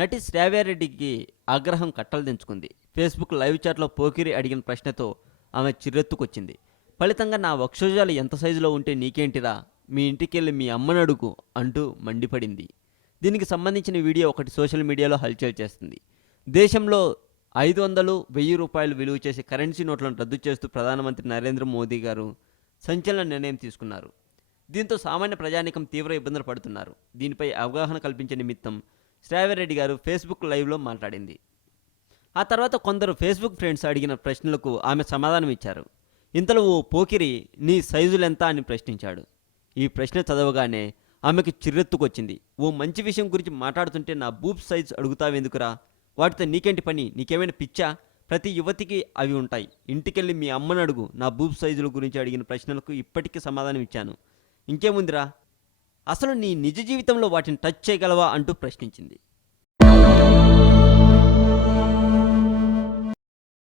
నటి శ్రావ్యారెడ్డికి ఆగ్రహం కట్టలు తెంచుకుంది. ఫేస్బుక్ లైవ్ చాట్లో పోకిరి అడిగిన ప్రశ్నతో ఆమె చిర్రెత్తుకొచ్చింది. ఫలితంగా నా వక్షోజాలు ఎంత సైజులో ఉంటే నీకేంటిరా, మీ ఇంటికెళ్ళి మీ అమ్మని అడుగు అంటూ మండిపడింది. దీనికి సంబంధించిన వీడియో ఒకటి సోషల్ మీడియాలో హల్చల్ చేస్తుంది. దేశంలో 500, 1000 రూపాయలు విలువ చేసే కరెన్సీ నోట్లను రద్దు చేస్తూ ప్రధానమంత్రి నరేంద్ర మోదీ గారు సంచలన నిర్ణయం తీసుకున్నారు. దీంతో సామాన్య ప్రజానీకం తీవ్ర ఇబ్బందులు పడుతున్నారు. దీనిపై అవగాహన కల్పించే నిమిత్తం శ్రావ్యారెడ్డి గారు ఫేస్బుక్ లైవ్లో మాట్లాడింది. ఆ తర్వాత కొందరు ఫేస్బుక్ ఫ్రెండ్స్ అడిగిన ప్రశ్నలకు ఆమె సమాధానం ఇచ్చారు. ఇంతలో ఓ పోకిరి నీ సైజులెంత అని ప్రశ్నించాడు. ఈ ప్రశ్న చదవగానే ఆమెకు చిర్రెత్తుకొచ్చింది. ఓ మంచి విషయం గురించి మాట్లాడుతుంటే నా బూబ్ సైజ్ అడుగుతావెందుకురా, వాటితో నీకేంటి పని, నీకేమైనా పిచ్చా, ప్రతి యువతికి అవి ఉంటాయి, ఇంటికెళ్ళి మీ అమ్మని అడుగు నా బూబ్ సైజుల గురించి అడిగిన ప్రశ్నలకు ఇప్పటికీ సమాధానం ఇచ్చాను, ఇంకేముందిరా, అసలు నీ నిజ జీవితంలో వాటిని టచ్ చేయగలవా అంటూ ప్రశ్నించింది.